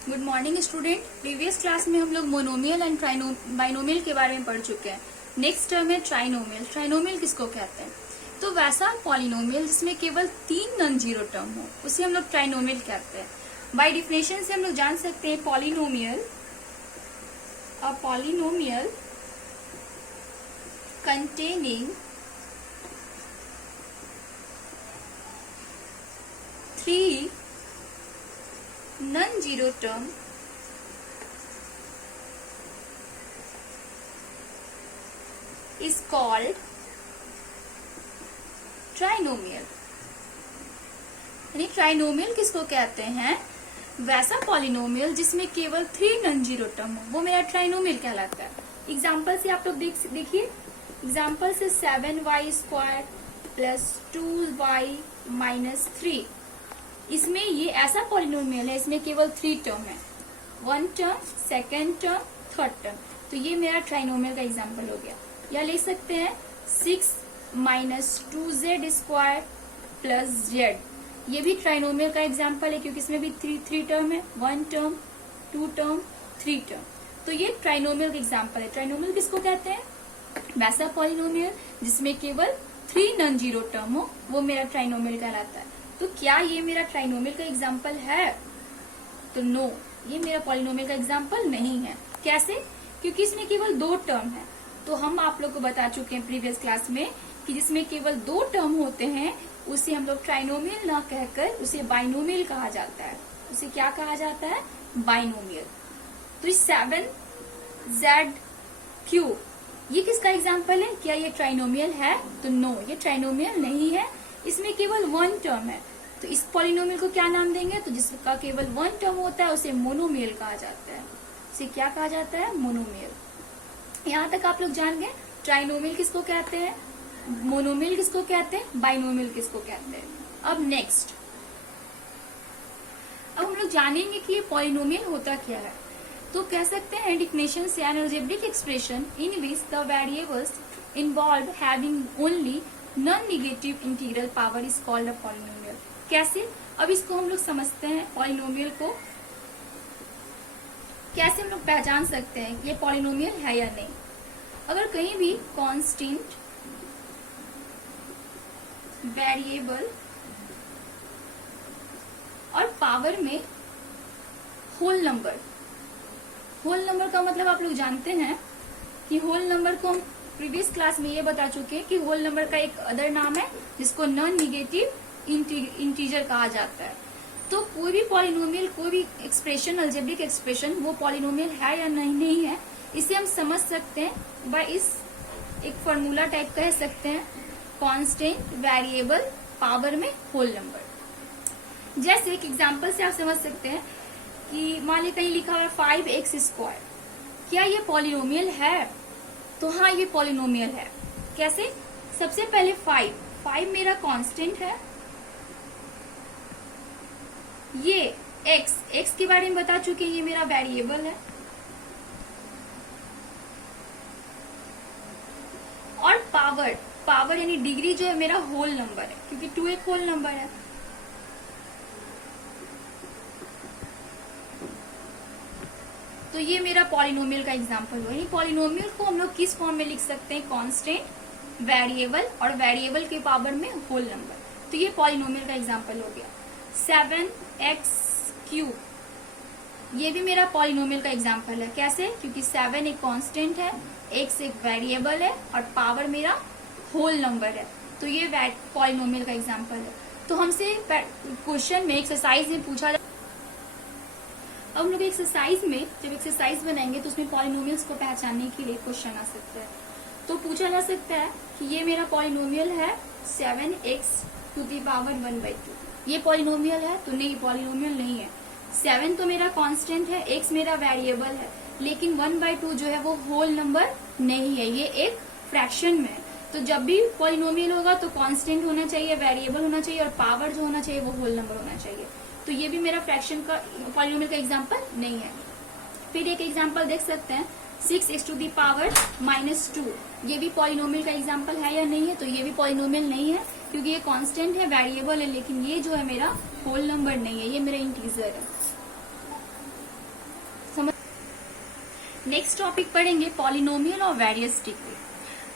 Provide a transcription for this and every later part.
Good morning student. Previous class में हम लोग मोनोमियल एंड बाइनोमियल के बारे में पढ़ चुके हैं। नेक्स्ट टर्म है ट्राइनोमियल। ट्राइनोमियल किसको कहते हैं? तो वैसा पॉलिनोमियल जिसमें केवल 3 नॉन जीरो टर्म हो उसे हम लोग ट्राइनोमियल कहते हैं। बाय डिफिनेशन से हम लोग जान सकते हैं polynomial containing 3 non-zero term is called trinomial. यानी ट्राइनोमियल किसको कहते हैं? वैसा पॉलिनोमियल जिसमें केवल 3 नॉन जीरो टर्म हो वो मेरा ट्राइनोमियल कहलाता है। एग्जाम्पल से आप लोग देखिए, एग्जाम्पल से 7y² प्लस 2y माइनस 3, इसमें ये ऐसा पॉलिनोमियल है इसमें केवल 3 टर्म है, 1 term, second term, third term. तो ये मेरा ट्राइनोमियल का एग्जाम्पल हो गया। या ले सकते हैं 6 माइनस 2z² प्लस z, ये भी ट्राइनोमियल का एग्जाम्पल है क्योंकि इसमें भी 3 टर्म है, 1 टर्म, 2 टर्म, 3 टर्म। तो ये ट्राइनोमियल का एग्जाम्पल है। ट्राइनोमियल किसको कहते हैं? वैसा पॉलिनोमियल जिसमें केवल 3 नॉन जीरो टर्म हो वो मेरा ट्राइनोमियल कहलाता है। तो क्या ये मेरा ट्राइनोमियल का एग्जाम्पल है? तो नो, ये मेरा पॉलिनोमियल का एग्जाम्पल नहीं है। कैसे? क्योंकि इसमें केवल 2 टर्म है। तो हम आप लोग को बता चुके हैं प्रीवियस क्लास में कि जिसमें केवल 2 टर्म होते हैं उसे हम लोग ट्राइनोमियल ना कहकर उसे बाइनोमियल कहा जाता है। उसे क्या कहा जाता है? बाइनोमियल। तो इस 7z³ ये किसका एग्जाम्पल है? क्या ये ट्राइनोमियल है? तो नो, ये ट्राइनोमियल नहीं है। इसमें केवल 1 टर्म है। तो इस पॉलिनोमियल को क्या नाम देंगे? तो जिसका केवल 1 टर्म होता है उसे मोनोमियल कहा जाता है। उसे क्या कहा जाता है? मोनोमियल। यहाँ तक आप लोग जान गए ट्राइनोमियल किसको कहते हैं, मोनोमियल किसको कहते हैं, बाइनोमियल किसको कहते हैं। अब नेक्स्ट, अब हम लोग जानेंगे कि ये पॉलिनोमियल होता क्या है। तो कह सकते हैं डिफिनेशन से N algebraic expression in which the variables involve having only non negative integral power is called a polynomial. कैसे? अब इसको हम लोग समझते हैं। पॉलिनोमियल को कैसे हम लोग पहचान सकते हैं ये पॉलिनोमियल है या नहीं। अगर कहीं भी कांस्टेंट वेरिएबल और पावर में होल नंबर का मतलब आप लोग जानते हैं कि होल नंबर को हम प्रीवियस क्लास में ये बता चुके हैं कि होल नंबर का एक अदर नाम है जिसको नॉन नेगेटिव इंटीजर कहा जाता है। तो कोई भी पॉलिनोमियल, कोई भी एक्सप्रेशन, अलजेब्रिक एक्सप्रेशन, वो पॉलिनोमियल है या नहीं है इसे हम समझ सकते हैं बाय इस एक फॉर्मूला टाइप कह सकते हैं, कांस्टेंट वेरिएबल पावर में होल नंबर। जैसे एक एग्जांपल से आप समझ सकते हैं कि मान ली कहीं लिखा हुआ 5x², क्या ये पॉलिनोमियल है? तो हाँ, ये पॉलिनोमियल है। कैसे? सबसे पहले 5 मेरा कांस्टेंट है। ये x के बारे में बता चुके हैं, ये मेरा वेरिएबल है। और पावर यानी डिग्री जो है मेरा होल नंबर है क्योंकि 2 एक होल नंबर है। तो ये मेरा पॉलिनोमियल का एग्जांपल हुआ। पॉलिनोमियल को हम लोग किस फॉर्म में लिख सकते हैं? कांस्टेंट वेरिएबल और वेरिएबल के पावर में होल नंबर। तो ये पॉलिनोमियल का एग्जांपल हो गया। 7x³ ये भी मेरा पॉलिनोमियल का एग्जांपल है। कैसे? क्योंकि 7 एक कांस्टेंट है, x एक वेरिएबल है और पावर मेरा होल नंबर है। तो ये पॉलिनोमियल का एग्जांपल है। तो हमसे क्वेश्चन में, एक्सरसाइज में पूछा, अब हम लोग एक्सरसाइज में जब एक्सरसाइज बनाएंगे तो उसमें पॉलिनोमियल्स को पहचानने के लिए क्वेश्चन आ सकता है। तो पूछा जा सकता है कि ये मेरा पॉलिनोमियल है 7x⁴ ये पॉलिनोमियल है? तो नहीं, पॉलिनोमियल नहीं है। 7 तो मेरा कांस्टेंट है, x मेरा वेरिएबल है, लेकिन 1/2 जो है वो होल नंबर नहीं है, ये एक फ्रैक्शन में है। तो जब भी पॉलिनोमियल होगा तो कांस्टेंट होना चाहिए, वेरिएबल होना चाहिए और पावर जो होना चाहिए वो होल नंबर होना चाहिए। तो ये भी मेरा फ्रैक्शन का पॉलिनोमियल का एग्जांपल नहीं है। फिर एक एग्जांपल देख सकते हैं 6x⁻⁻², ये भी पॉलिनोमियल का एग्जांपल है या नहीं है? तो ये भी पॉलिनोमियल नहीं है क्योंकि ये कांस्टेंट है, वेरिएबल है, लेकिन ये जो है मेरा होल नंबर नहीं है, ये मेरा इंटीजर है। नेक्स्ट टॉपिक पढ़ेंगे पॉलिनोमियल और वेरियस डिग्री।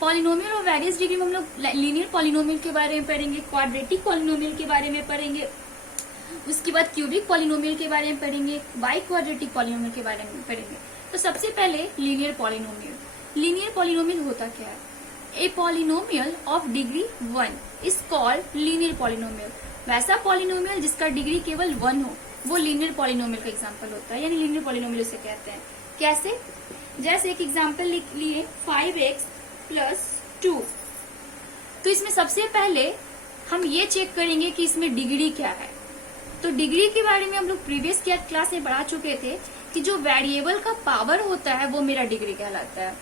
पॉलिनोमियल और वेरियस डिग्री में हम लोग लीनियर पॉलिनोमियल के बारे में पढ़ेंगे, क्वाड्रेटिक पॉलिनोमियल के बारे में पढ़ेंगे, उसके बाद क्यूबिक पॉलिनोमियल के बारे में पढ़ेंगे, बाई क्वाड्रेटिक पॉलिनोमियल के बारे में पढ़ेंगे। तो सबसे पहले लीनियर पॉलिनोमियल। लीनियर पॉलिनोमियल होता क्या है? A polynomial of degree 1 is called linear polynomial. वैसा पॉलिनोमियल जिसका डिग्री केवल 1 हो वो लीनियर पॉलिनोमियल का एग्जांपल होता है, यानी लीनियर पॉलिनोमियल उसे कहते हैं। कैसे? जैसे एक एग्जांपल लिख लिए 5x + 2। तो इसमें सबसे पहले हम ये चेक करेंगे कि इसमें डिग्री क्या है। तो डिग्री के बारे में हम लोग प्रीवियस क्लास में पढ़ा चुके थे कि जो वेरिएबल का पावर होता है वो मेरा डिग्री कहलाता है।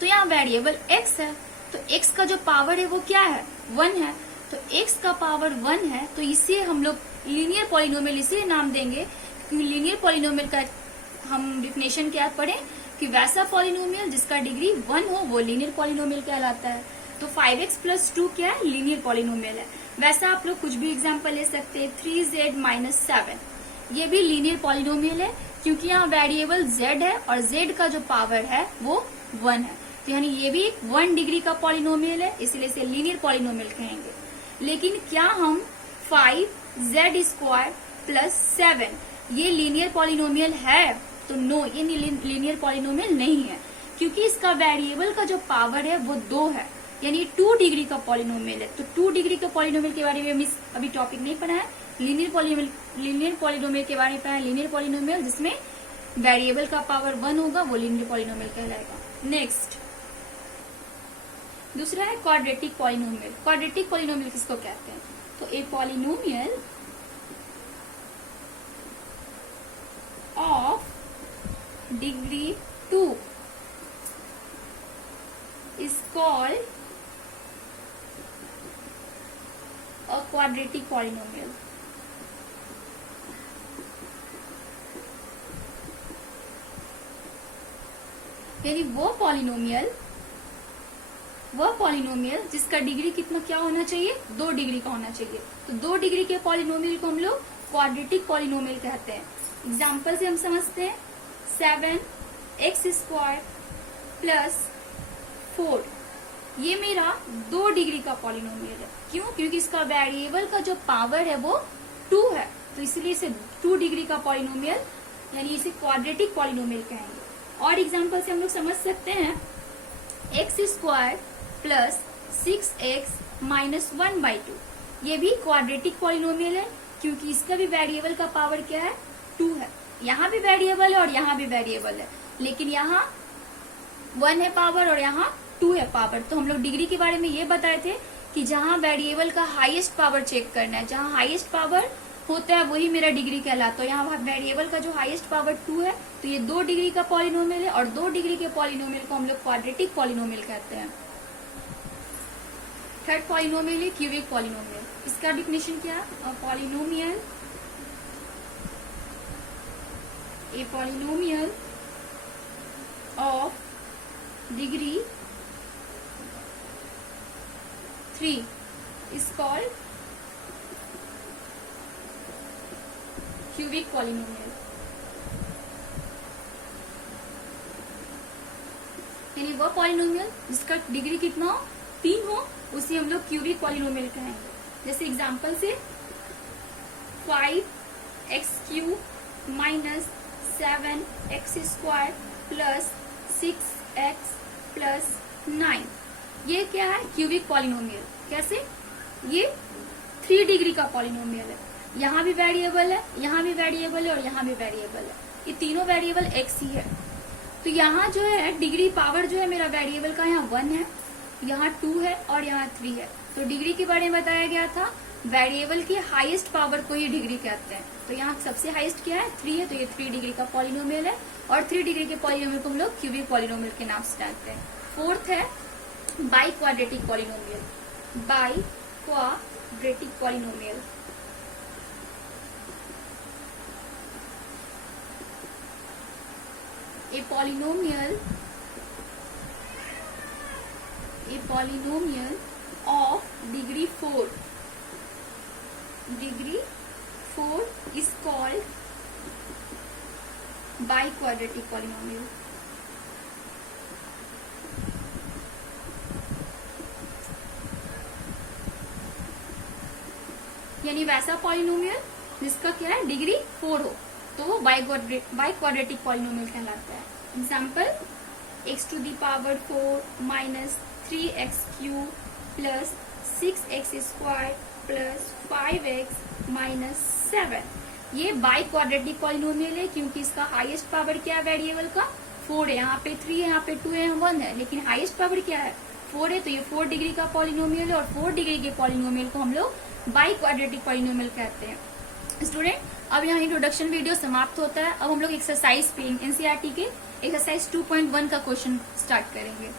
तो यहाँ वेरिएबल x है, तो x का जो पावर है वो क्या है? 1 है। तो x का पावर 1 है, तो इसे हम लोग लीनियर पॉलिनोमियल इसलिए नाम देंगे क्योंकि लीनियर पॉलिनोमियल का हम डिफिनेशन क्या पढ़े कि वैसा पॉलिनोमियल जिसका डिग्री 1 हो वो लीनियर पॉलिनोमियल कहलाता है। तो 5x + 2 क्या है? लीनियर पॉलिनोमियल है। वैसा आप लोग कुछ भी एग्जांपल ले सकते हैं, 3z - 7, ये भी लीनियर पॉलिनोमियल है क्योंकि यहाँ वेरिएबल z है और z का जो पावर है वो 1 है। तो यानी ये भी 1 डिग्री का पॉलिनोमियल है, इसलिए इसे लीनियर पॉलिनोमियल कहेंगे। लेकिन क्या हम 5z² + 7 ये लीनियर पॉलिनोमियल है? तो नो, ये लीनियर पॉलिनोमियल नहीं है क्योंकि इसका वेरिएबल का जो पावर है वो 2 है, यानी 2 डिग्री का पॉलिनोमियल है। तो 2 डिग्री का पॉलिनोमियल के बारे में हम अभी टॉपिक नहीं पढ़ा है। लीनियर पॉलिनोमियल के बारे में पढ़ा है। लीनियर पॉलिनोमियल जिसमें वेरिएबल का पावर 1 होगा वो लीनियर पॉलिनोमियल कहलाएगा। नेक्स्ट दूसरा है क्वाड्रेटिक पॉलिनोमियल। क्वाड्रेटिक पॉलिनोमियल किसको कहते हैं? तो a polynomial of degree 2 is called a quadratic polynomial. यानी वो पॉलिनोमियल जिसका डिग्री कितना क्या होना चाहिए? 2 डिग्री का होना चाहिए। तो 2 डिग्री के पॉलिनोमियल को हम लोग क्वाड्रेटिक पॉलिनोमियल कहते हैं। एग्जाम्पल से हम समझते हैं 7x² + 4 ये मेरा 2 डिग्री का पॉलिनोमियल है। क्यों? क्योंकि इसका वेरिएबल का जो पावर है वो 2 है, तो इसलिए इसे 2 डिग्री का पॉलिनोमियल यानी इसे क्वाड्रेटिक पॉलिनोमियल कहेंगे। और एग्जांपल से हम लोग समझ सकते हैं x² + 6x - 1/2 ये भी क्वाड्रेटिक पॉलिनोमियल है क्योंकि इसका भी वेरिएबल का पावर क्या है? 2 है। यहाँ भी वेरिएबल है और यहाँ भी वेरिएबल है, लेकिन यहाँ 1 है पावर और यहाँ 2 है पावर। तो हम लोग डिग्री के बारे में ये बताए थे कि जहाँ वेरिएबल का हाईएस्ट पावर चेक करना है, जहाँ हाईएस्ट पावर होता है वही मेरा डिग्री कहलाता है। यहाँ वेरिएबल का जो हाईएस्ट पावर 2 है, तो ये 2 डिग्री का पॉलिनोमियल है और 2 डिग्री के पॉलिनोमियल को हम लोग क्वाड्रेटिक पॉलिनोमियल कहते हैं। थर्ड पॉलिनोमियल है क्यूबिक पॉलिनोमियल। इसका डिफिनेशन क्या है? Polynomial a polynomial of degree 3 is called cubic polynomial। यानी वह पॉलिनोमियल जिसका डिग्री कितना हो? 3 हो, उसे हम लोग क्यूबिक पॉलिनोमियल कहेंगे। जैसे एग्जांपल से 5x³ - 7x² + 6x + 9 ये क्या है? Cubic polynomial. कैसे? ये 3 डिग्री का पॉलिनोमियल है। यहाँ भी वेरिएबल है, यहाँ भी वेरिएबल है और यहाँ भी वेरिएबल है। ये तीनों वेरिएबल x ही है। तो यहाँ जो है डिग्री पावर जो है मेरा वेरिएबल का यहाँ 1 है, यहाँ 2 है और यहाँ 3 है। तो डिग्री के बारे में बताया गया था वेरिएबल की हाईएस्ट पावर को ही डिग्री कहते हैं। तो यहाँ सबसे हाईएस्ट क्या है? 3 है, तो ये 3 डिग्री का पॉलिनोमियल है और 3 डिग्री के पॉलिनोमियल को हम लोग क्यूबिक पॉलिनोमियल के नाम से जानते हैं। फोर्थ है by quadratic polynomial. By quadratic polynomial a polynomial of degree 4 is called biquadratic polynomial। यानी वैसा पॉलिनोमियल जिसका क्या है डिग्री 4 हो, तो वो बाई क्वाड्रेटिक पॉलिनोमियल कहलाता है। Example x⁴ minus 3x³ plus 6x² plus 5x minus 7, ये बाई क्वाड्रेटिक पॉलिनोमियल है क्योंकि इसका हाईएस्ट पावर क्या है वेरिएबल का 4 है, यहाँ पे 3 है, यहाँ पे 2 है, यहाँ 1 है, लेकिन हाईएस्ट पावर क्या है 4 है, तो ये 4 डिग्री का पॉलिनोमियल है और 4 डिग्री के पॉलिनोमियल को हम लोग बाई क्वाड्रेटिक पॉलिनोमियल कहते हैं। स्टूडेंट, अब यहाँ इंट्रोडक्शन वीडियो समाप्त होता है। अब हम लोग एक्सरसाइज पे एनसीईआरटी के एक्सरसाइज 2.1 का क्वेश्चन स्टार्ट करेंगे।